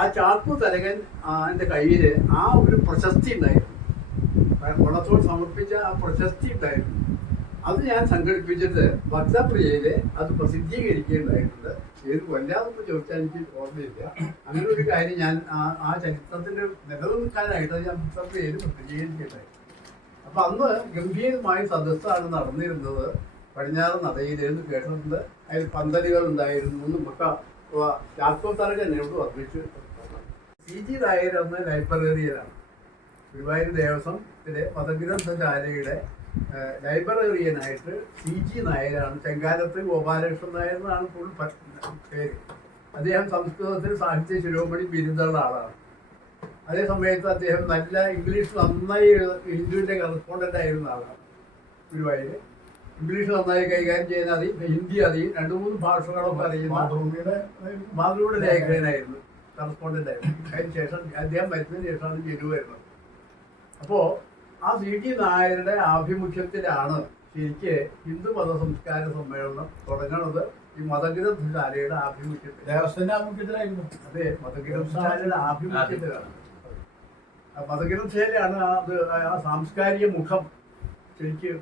ആ ചാക്കു തരകൻ എൻ്റെ കയ്യിൽ ആ ഒരു പ്രശസ്തി ഉണ്ടായിരുന്നു. വള്ളത്തോൾ സമർപ്പിച്ച ആ പ്രശസ്തി ഉണ്ടായിരുന്നു. അത് ഞാൻ സംഘടിപ്പിച്ചിട്ട് ഭക്തപ്രിയയില് അത് പ്രസിദ്ധീകരിക്കുകയുണ്ടായിട്ടുണ്ട്. ഏത് കൊല്ലാതെന്ന് ചോദിച്ചാൽ എനിക്ക് ഓർമ്മയില്ല. അങ്ങനെ ഒരു കാര്യം ഞാൻ ആ ചരിത്രത്തിന്റെ നിലനിൽക്കാനായിട്ട് ഞാൻ ഭക്തപ്രിയയിൽ പ്രസിദ്ധീകരിക്കുകയുണ്ടായി. അപ്പൊ അന്ന് ഗംഭീരമായ സദസ്സാണ് നടന്നിരുന്നത്. പടിഞ്ഞാറ് നടയിലെന്ന് കേട്ടിട്ടുണ്ട്. അതിൽ പന്തലുകൾ ഉണ്ടായിരുന്നു. നമുക്ക് ചാക്കോ തരകൻ എന്നോട് വർദ്ധിച്ചു. CG നായർ അന്ന് ലൈബ്രറിയനാണ്. ഗുരുവായൂർ ദേവസ്വത്തിലെ മതഗ്രന്ഥശാലയുടെ ലൈബ്രറിയനായിട്ട് CG നായരാണ്. ചെങ്കാലത്ത് ഗോപാലകൃഷ്ണൻ നായർ എന്നാണ് ഫുൾ പേര്. അദ്ദേഹം സംസ്കൃതത്തിൽ സാഹിത്യ ശിരോമണി ബിരുദമുള്ള ആളാണ്. അതേ സമയത്ത് അദ്ദേഹം നല്ല ഇംഗ്ലീഷ് നന്നായി ഹിന്ദുവിൻ്റെ കറസ്പോണ്ടൻ്റ് ആയിരുന്ന ആളാണ്. ഗുരുവായൂർ ഇംഗ്ലീഷ് നന്നായി കൈകാര്യം ചെയ്യാൻ അറിയും, ഹിന്ദി അറിയും, 2-3 ഭാഷകളൊക്കെ അറിയുന്ന മാതൃഭൂമിയുടെ ലേഖകനായിരുന്നു, കറസ്പോണ്ടൻ്റ് ആയിരുന്നു. അതിന് ശേഷം അദ്ദേഹം മരിച്ചതിന് ശേഷമാണ് ജനു വരുന്നത്. അപ്പോൾ ആ CG നായരുടെ ആഭിമുഖ്യത്തിലാണ് ശരിക്ക് ഹിന്ദു മത സംസ്കാര സമ്മേളനം തുടങ്ങുന്നത്. ഈ മതഗ്രന്ഥശാലയുടെ ആഭിമുഖ്യത്തിൽ, ദേവസ്വത്തിന്റെ ആഭിമുഖ്യത്തിലായിരുന്നു. അതെ, മതഗ്രന്ഥശാലയുടെ ആഭിമുഖ്യത്തിലാണ്. മതഗ്രന്ഥശാലയാണ് അത് ആ സാംസ്കാരിക മുഖം ശരിക്ക്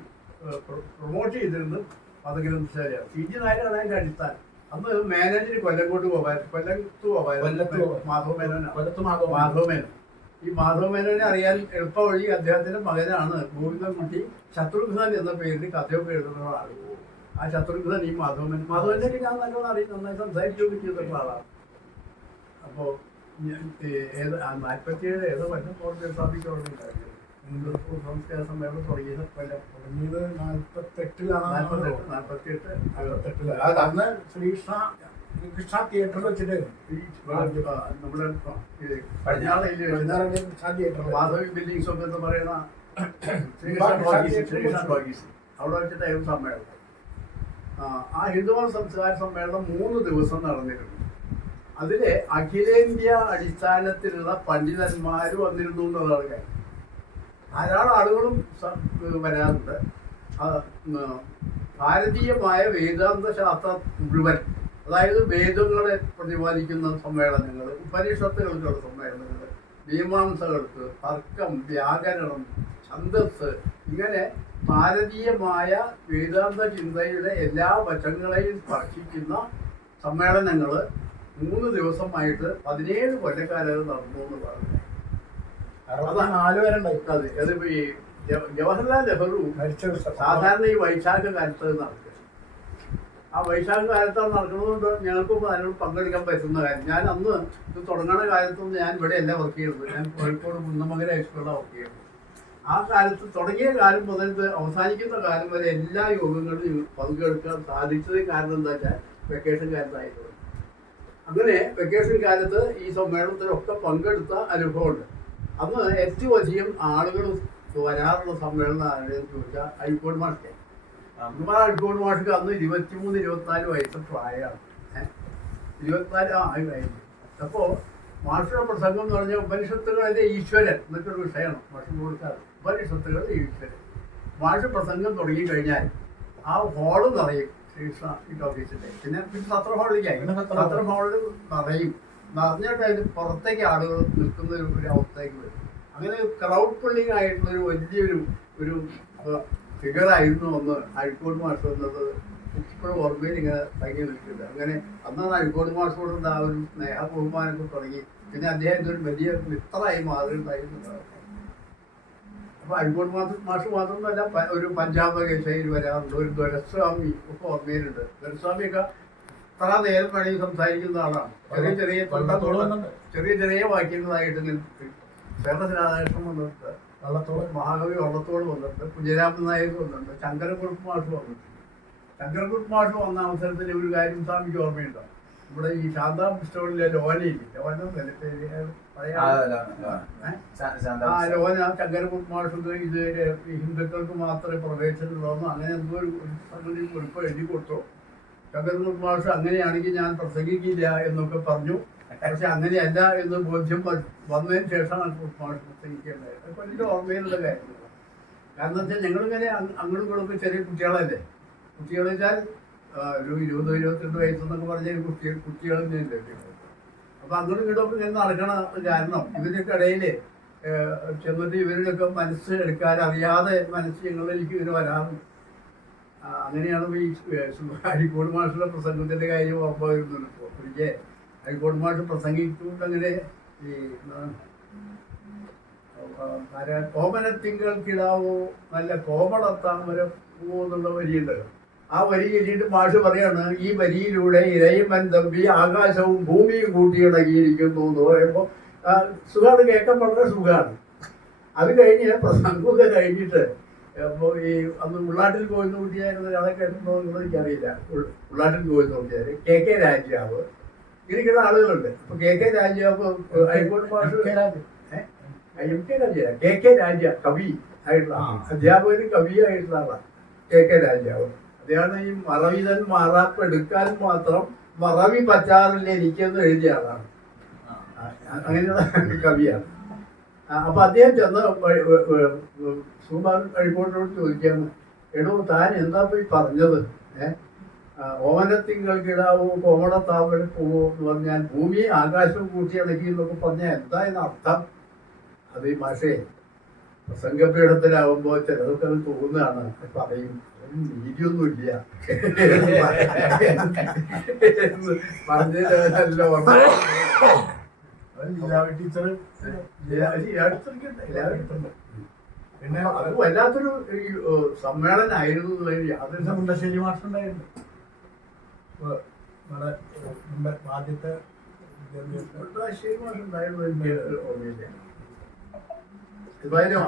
പ്രൊമോട്ട് ചെയ്തിരുന്നത്. മതഗ്രന്ഥശാലയാണ്. CG നായരാണ് അതിൻ്റെ അടിസ്ഥാനം. അന്ന് മാനേജർ കൊല്ലത്ത് മാധവമേനോൻ. ഈ മാധവമേനോനെ അറിയാൻ എളുപ്പ വഴി അദ്ദേഹത്തിന്റെ മകനാണ് ഗോവിന്ദൻകുട്ടി. ശത്രുഘ്നൻ എന്ന പേരിൽ കഥയൊക്കെ എഴുതുന്ന ആൾ. ആ ശത്രുഘ്നൻ ഈ മാധവന്റെ ഞാൻ നല്ലോണം അറിയും, നന്നായി സംസാരിക്കുകയൊക്കെ ചെയ്തിട്ടുള്ള ആളാണ്. അപ്പോൾ 47 ഏതോ വല്ല സ്വാമിക്കുണ്ടായിരുന്നു സംസ്കാര സമ്മേളനം തുടങ്ങിയത്. തുടങ്ങിയത് 48 അന്ന് ശ്രീകൃഷ്ണ തിയേറ്ററിൽ വെച്ചിട്ട് നമ്മുടെ മാധവി ബിൽഡിങ്സ് ഒക്കെ എന്ന് പറയുന്ന അവിടെ വെച്ചിട്ടായിരുന്നു സമ്മേളനം. ആ ഹിന്ദുമത സംസ്കാര സമ്മേളനം 3 ദിവസം നടന്നിരുന്നു. അതിലെ അഖിലേന്ത്യാ അടിസ്ഥാനത്തിലുള്ള പണ്ഡിതന്മാർ വന്നിരുന്നു എന്നുള്ളതാണ് കാര്യം. ധാരാളം ആളുകളും വരാറുണ്ട്. ഭാരതീയമായ വേദാന്ത ശാസ്ത്രം മുഴുവൻ, അതായത് വേദങ്ങളെ പ്രതിപാദിക്കുന്ന സമ്മേളനങ്ങൾ, ഉപനിഷത്തുകൾക്കുള്ള സമ്മേളനങ്ങൾ, മീമാംസകൾക്ക്, തർക്കം, വ്യാകരണം, ഛന്ദസ്, ഇങ്ങനെ ഭാരതീയമായ വേദാന്ത ചിന്തയുടെ എല്ലാ വശങ്ങളെയും സ്പർശിക്കുന്ന സമ്മേളനങ്ങൾ 3 ദിവസമായിട്ട് 17 കൊല്ലക്കാലം നടന്നു എന്ന് പറഞ്ഞു. 64 വരെ ഉണ്ടായി. അതിപ്പോ ഈ ജവഹർലാൽ നെഹ്റു സാധാരണ ഈ വൈശാഖ കാലത്ത് നടക്കുക. ആ വൈശാഖ കാലത്താണ് നടക്കുന്നതുകൊണ്ട് ഞങ്ങൾക്കും അതിനോട് പങ്കെടുക്കാൻ പറ്റുന്ന കാര്യം. ഞാൻ അന്ന് ഇത് തുടങ്ങുന്ന കാലത്തൊന്നും ഞാൻ ഇവിടെ അല്ല വർക്ക് ചെയ്യുന്നത്. ഞാൻ കോഴിക്കോട് കുന്നമംഗലം ഹൈസ്കൂളിലാണ് വർക്ക് ചെയ്യുന്നത്. ആ കാലത്ത് തുടങ്ങിയ കാലം മുതൽ അവസാനിക്കുന്ന കാലം വരെ എല്ലാ യോഗങ്ങളിലും പങ്കെടുക്കാൻ സാധിച്ചത് കാരണം എന്താ വെച്ചാൽ വെക്കേഷൻ കാലത്തായിരുന്നു. അങ്ങനെ വെക്കേഷൻ കാലത്ത് ഈ സമ്മേളനത്തിലൊക്കെ പങ്കെടുത്ത അനുഭവമുണ്ട്. അന്ന് ഏറ്റവും അധികം ആളുകൾ വരാറുള്ള സമ്മേളനം ആരുടെയെന്ന് ചോദിച്ചാൽ അഴീക്കോട് മാഷ്. നമ്മുടെ അഴീക്കോട് മാഷക്ക് അന്ന് 23-24 വയസ്സ് പ്രായമാണ്. 24 ആയിരുന്നു. അപ്പോൾ മാഷയുടെ പ്രസംഗം എന്ന് പറഞ്ഞാൽ ഉപനിഷത്തുകളിലെ ഈശ്വരൻ എന്നൊരു വിഷയമാണ് മാഷ് കൊടുക്കാറ്. ഉപനിഷത്തുകളിലെ ഈശ്വരൻ. മാഷ് പ്രസംഗം തുടങ്ങിക്കഴിഞ്ഞാൽ ആ ഹോള് നിറയും. ശ്രീകൃഷ്ണ ഓഫീസിൻ്റെ പിന്നെ സത്ര ഹാളിലേക്കായി. സത്ര ഹാളിൽ നിറയും. നിറഞ്ഞിട്ട് അതിന് പുറത്തേക്ക് ആളുകൾ നിൽക്കുന്ന ഒരു അവസ്ഥയ്ക്ക് വരും. അങ്ങനെ ക്രൗഡ് പുള്ളിങ് ആയിട്ടുള്ളൊരു വലിയൊരു ഫിഗറായിരുന്നു അന്ന് അഴീക്കോട് മാഷ് എന്നത് ഇപ്പോഴും ഓർമ്മയിൽ ഇങ്ങനെ തങ്ങി നിൽക്കുന്നത്. അങ്ങനെ അന്നാണ് അഴീക്കോട് മാഷോടുള്ള ആ ഒരു സ്നേഹ ബഹുമാനമൊക്കെ തുടങ്ങി. പിന്നെ അദ്ദേഹത്തിൻ്റെ ഒരു വലിയ മിത്രമായി മാറിയിട്ടുണ്ടായിരുന്നു. അപ്പോൾ അഴീക്കോട് മാഷ് മാത്രമല്ല, ഒരു പഞ്ചാബ് കേശയിൽ വരാറുണ്ട്. ഒരു ദൊരസ്വാമി ഒക്കെ ഓർമ്മയിലുണ്ട്. ദൊരസ്വാമിയൊക്കെ അത്ര നേരം വേണമെങ്കിൽ സംസാരിക്കുന്ന ആളാണ്. ചെറിയ ചെറിയ വാക്യങ്ങളായിട്ട് രാധാകൃഷ്ണൻ വന്നിട്ട്, മഹാകവി വള്ളത്തോട് വന്നിട്ട്, കുഞ്ഞരാമൻ നായർ വന്നിട്ടുണ്ട്, ശങ്കരക്കുറുപ്പ് മാഷ് വന്നിട്ടുണ്ട്. ശങ്കരക്കുറുപ്പ് മാഷ് വന്ന അവസരത്തിൽ ഒരു കാര്യം സ്വാമിക്ക് ഓർമ്മയുണ്ടോ? ഇവിടെ ഈ ശാന്താ സ്റ്റോറിലെ ലോനയില്ലേ, ലോന ലോന ശങ്കരക്കുറുപ്പ് മാഷ് ഇത് ഹിന്ദുക്കൾക്ക് മാത്രമേ പ്രവേശനമുള്ളൂ അങ്ങനെ എന്തോ ഒരു കുറിപ്പ് എഴുതി കൊടുത്തു. ശങ്കരക്കുറുപ്പ് മാഷ് അങ്ങനെയാണെങ്കിൽ ഞാൻ പ്രസംഗിക്കില്ല എന്നൊക്കെ പറഞ്ഞു. പക്ഷെ അങ്ങനെയല്ല എന്ന് ബോധ്യം വന്നതിന് ശേഷമാണ് മാഷ് പ്രസംഗിക്കേണ്ടത്. അതൊക്കെ വലിയ ഓർമ്മയിലുള്ള കാര്യങ്ങളാണ്. കാരണം വെച്ചാൽ ഞങ്ങളിങ്ങനെ അങ്ങോട്ടും ഇങ്ങോട്ടൊക്കെ ചെറിയ കുട്ടികളല്ലേ. കുട്ടികളെന്ന് വെച്ചാൽ ഒരു 20-22 വയസ്സെന്നൊക്കെ പറഞ്ഞ കുട്ടികളെന്നെ. അപ്പൊ അങ്ങോട്ടും ഇങ്ങോട്ടും ഞാൻ നടക്കണ കാരണം ഇതിനൊക്കെ ഇടയില് ചെന്നിട്ട് ഇവരുടെയൊക്കെ മനസ്സ് എടുക്കാൻ അറിയാതെ മനസ്സ് ഞങ്ങളിലേക്ക് ഇവര് വരാറുണ്ട്. അങ്ങനെയാണ് ഈ അരിക്കോട് മാഷുടെ പ്രസംഗത്തിന്റെ കാര്യം ഓർമ്മ വരുന്നുണ്ട്. ഇപ്പോൾ ഒരിക്കൽ അരിക്കോട് മാഷ് പ്രസംഗിച്ചുകൊണ്ട് അങ്ങനെ ഈ ഓമനത്തിങ്കൾക്കിടാവോ നല്ല കോമളത്താമരം പൂവോ എന്നുള്ള വരിയുണ്ടല്ലോ. ആ വരി കഴിഞ്ഞിട്ട് മാഷ് പറയാണ്, ഈ വരിയിലൂടെ ഇരയിമൻ തമ്പി ആകാശവും ഭൂമിയും കൂട്ടിയിണങ്ങിയിരിക്കുന്നു എന്ന് പറയുമ്പോൾ സുഖമാണ്, കേൾക്കാൻ വളരെ സുഖമാണ്. അത് കഴിഞ്ഞ് പ്രസംഗമൊക്കെ കഴിഞ്ഞിട്ട് അപ്പോൾ ഈ അന്ന് ഉള്ളാട്ടിൽ കോയിന്ന് കുട്ടിയായിരുന്ന ഒരാളെ കേട്ടിട്ടുണ്ടോ എന്നുള്ളത് എനിക്കറിയില്ല. ഉള്ളാട്ടിൽ കോയിന്ന് കുട്ടിയാർ KK രാജാവ് ഇങ്ങനെയൊക്കെയുള്ള ആളുകളുണ്ട്. അപ്പൊ KK രാജാവ് അഴിക്കോട് മാഷ് KK രാജ കവി ആയിട്ടുള്ള അധ്യാപകനും കവിയായിട്ടുള്ള ആളാണ് KK രാജാവ്. അദ്ദേഹമാണ് ഈ മറവിതൻ മാറാപ്പ് എടുക്കാൻ മാത്രം മറവി പറ്റാറില്ല എനിക്കെന്ന് എഴുതിയ ആളാണ്. അങ്ങനെയുള്ള കവിയാണ്. അപ്പൊ അദ്ദേഹം ചെന്ന് സുകുമാരൻ അഴിക്കോടിനോട് ചോദിക്കാണ്, എടോ താൻ എന്താ പോയി പറഞ്ഞത്? ഓമനത്തിങ്കൾക്കിടാവോ കോമളത്താമര പോവോ എന്ന് പറഞ്ഞാൽ ഭൂമിയെ ആകാശവും കൂട്ടിയിണക്കി എന്നൊക്കെ പറഞ്ഞാൽ എന്താ അർത്ഥം? അത് ഈ ഭാഷയെ പ്രസംഗപീഠത്തിലാവുമ്പോൾ ചിലതൊക്കെ അത് തോന്നുകയാണ്, പറയും നീതിയൊന്നുമില്ല പറഞ്ഞില്ല ഓർമ്മ. ടീച്ചർ പിന്നെ അത് വല്ലാത്തൊരു സമ്മേളനമായിരുന്നു. യാതൊരു മുണ്ടശ്ശേരി മാഷുണ്ടായിരുന്നു ആദ്യത്തെ മുണ്ടശ്ശേരി മാഷുണ്ടായിരുന്നു എനിക്ക് ഓർമ്മയില്ല. എന്തായാലും